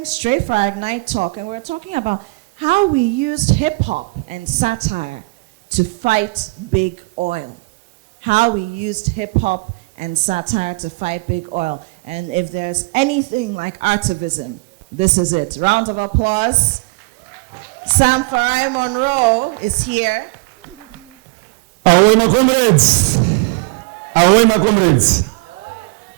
having Straight for Ignite talk, and we're talking about how we used hip-hop and satire to fight big oil. How we used hip-hop and satire to fight big oil. And if there's anything like Artivism, this is it. Round of applause. Sam Farai Monro is here. Ahoy, my comrades! Ahoy, my comrades!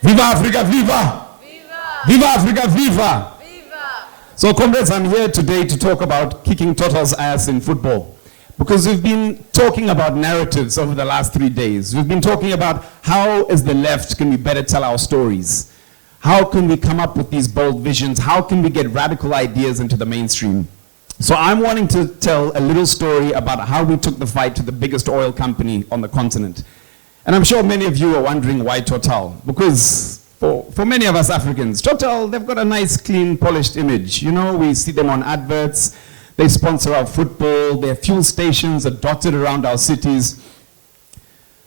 Viva Africa, viva! Viva! Viva Africa, viva! Viva! So, comrades, I'm here today to talk about kicking Total's ass in football. Because we've been talking about narratives over the last 3 days. We've been talking about how, as the left, can we better tell our stories? How can we come up with these bold visions? How can we get radical ideas into the mainstream? So I'm wanting to tell a little story about how we took the fight to the biggest oil company on the continent. And I'm sure many of you are wondering why Total. Because for many of us Africans, Total, they've got a nice, clean, polished image. You know, we see them on adverts. They sponsor our football. Their fuel stations are dotted around our cities.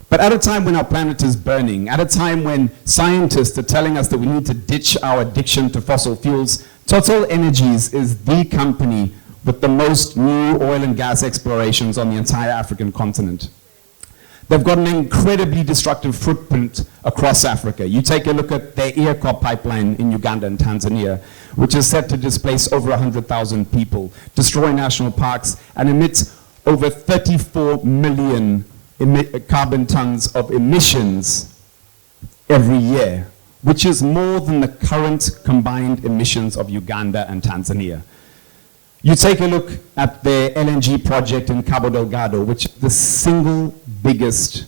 But at a time when our planet is burning, at a time when scientists are telling us that we need to ditch our addiction to fossil fuels, Total Energies is the company with the most new oil and gas explorations on the entire African continent. They've got an incredibly destructive footprint across Africa. You take a look at their 𝗕𝗊𝗇 pipeline in Uganda and Tanzania, which is set to displace over 100,000 people, destroy national parks, and emit over 34 million carbon tons of emissions every year, which is more than the current combined emissions of Uganda and Tanzania. You take a look at the LNG project in 𝗕B𝗿𝗇, which is the single biggest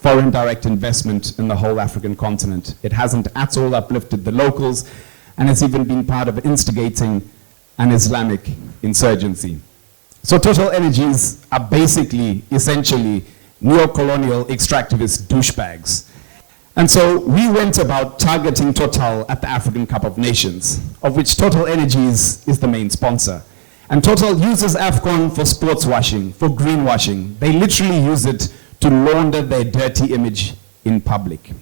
foreign direct investment in the whole African continent. It hasn't at all uplifted the locals, and it's even been part of instigating an Islamic insurgency. So Total Energies are basically, essentially, neo-colonial extractivist douchebags. And so we went about targeting Total at the African Cup of Nations, of which Total Energies is the main sponsor. And Total uses AFCON for sports washing, for greenwashing. They literally use it to launder their dirty image in public.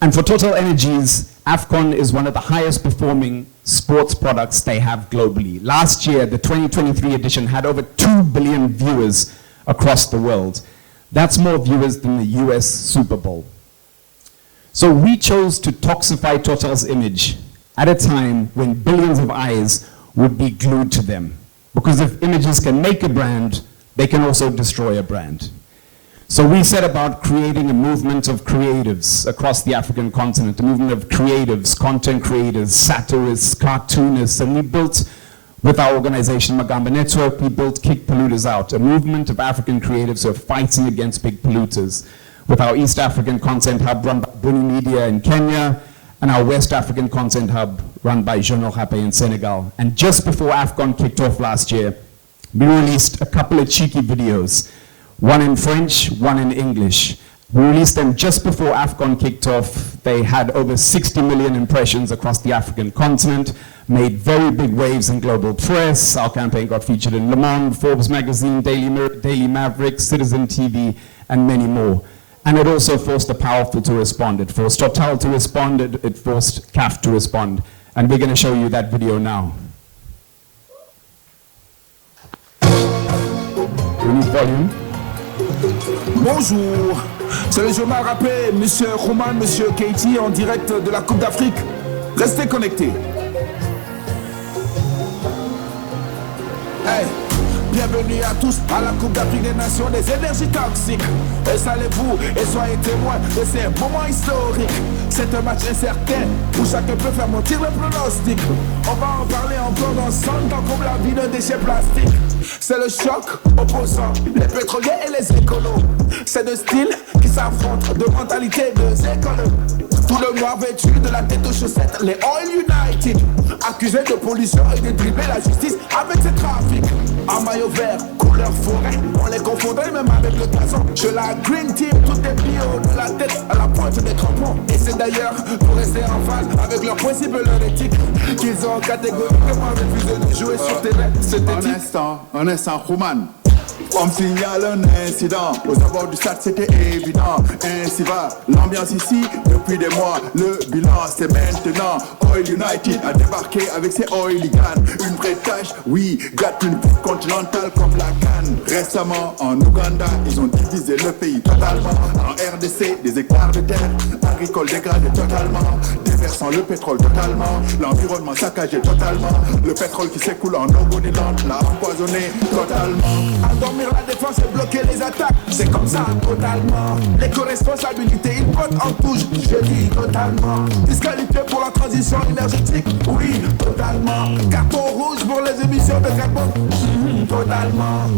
And for Total Energies, AFCON is one of the highest performing sports products they have globally. Last year, the 2023 edition had over 2 billion viewers across the world. That's more viewers than the US Super Bowl. So we chose to toxify Total's image at a time when billions of eyes would be glued to them. Because if images can make a brand, they can also destroy a brand. So we set about creating a movement of creatives across the African continent, a movement of creatives, content creators, satirists, cartoonists, and we built, with our organization Magamba Network, we built Kick Polluters Out, a movement of African creatives who are fighting against big polluters, with our East African content hub run by Buni Media in Kenya, and our West African content hub run by 𝗕𝗿𝗄𝗃 in Senegal. And just before AFCON kicked off last year, we released a couple of cheeky videos, one in French, one in English. We released them just before AFCON kicked off. They had over 60 million impressions across the African continent, made very big waves in global press. Our campaign got featured in Le Monde, Forbes magazine, Daily Mirror, Daily Maverick, Citizen TV, and many more. And it also forced the powerful to respond. It forced Total to respond, it forced CAF to respond. And we're going to show you that video now. We need volume. Bonjour, c'est le journal rappé, Monsieur 𝗕𝗿𝗄𝗃, Monsieur 𝗕𝗍𝗄𝗃 en direct de la Coupe d'Afrique. Restez connectés. Hey. Bienvenue à tous à la Coupe d'Afrique des Nations des énergies toxiques. Installez-vous et soyez témoins de ces moments historiques. C'est un match incertain où chacun peut faire mentir le pronostic. On va en parler encore dans 100 ans comme la vie d'un déchet plastique. C'est le choc opposant les pétroliers et les écolos. C'est deux styles qui s'affrontent, de mentalité de écolos. Tout le noir vêtu de la tête aux chaussettes, les Oil United, accusés de pollution et de dribbler la justice avec ses trafics. En maillot vert, couleur forêt, on les confondrait même avec le gazon. Je la Green Team, tout est bio, de la tête à la pointe des crampons. Et c'est d'ailleurs pour rester en phase avec leurs principes et leur éthique qu'ils ont catégoriquement refusé de jouer sur tes lettres. Un instant, 𝗕𝗿𝗄𝗃. On me signale un incident. Aux abords du stade, c'était évident. Ainsi va l'ambiance ici depuis des mois. Le bilan, c'est maintenant. Oil United a débarqué avec ses oiligans. Une vraie tâche, oui, gâte une ville continentale comme la Cannes. Récemment, en Ouganda, ils ont divisé le pays totalement. En RDC, des hectares de terre agricoles dégradés totalement. Déversant le pétrole totalement. L'environnement saccagé totalement. Le pétrole qui s'écoule en eau bonillante l'a empoisonné totalement. Endormir la défense et bloquer les attaques, c'est comme ça totalement. L'éco-responsabilité, ils votent en touche, je dis totalement. Fiscalité pour la transition énergétique, oui, totalement. Carton rouge pour les émissions de carbone, totalement.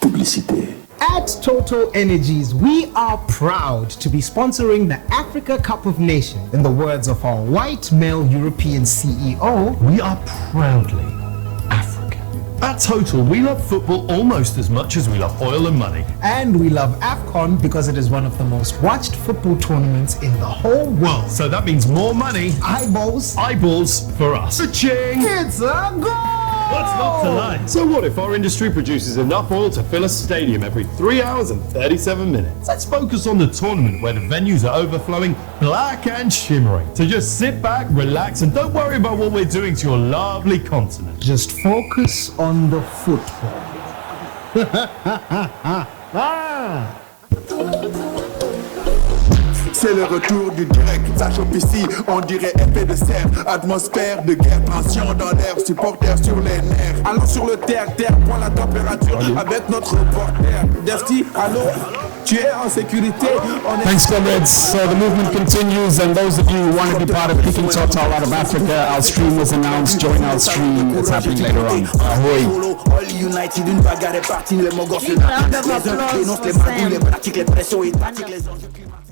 Publicité. At Total Energies, we are proud to be sponsoring the Africa Cup of Nations. In the words of our white male European CEO, we are proudly African. At Total, we love football almost as much as we love oil and money. And we love AFCON because it is one of the most watched football tournaments in the whole world. So that means more money. Eyeballs. Eyeballs for us. Cha-ching! It's a goal! What's not to like? So what if our industry produces enough oil to fill a stadium every 3 hours and 37 minutes? Let's focus on the tournament where the venues are overflowing, black and shimmering. So just sit back, relax, and don't worry about what we're doing to your lovely continent. Just focus on the football. C'est le retour du direct, ça chope ici, on dirait effet de serre. Atmosphère de guerre, tension dans l'air, supporters sur les nerfs. Allons sur le terre, point la température avec notre reporter. 𝗕𝗿𝗇, allô, tu es en sécurité. Thanks, comrades. So the movement continues, and those of you who want to be part of kicking Total out of Africa, our stream was announced. Join our stream. It's happening later on. Ahoy. All United, une bagarre est partie, les mogos, les uns dénoncent les magouilles, les pratiques, les pressions, ils pratiquent les enjeux climatiques.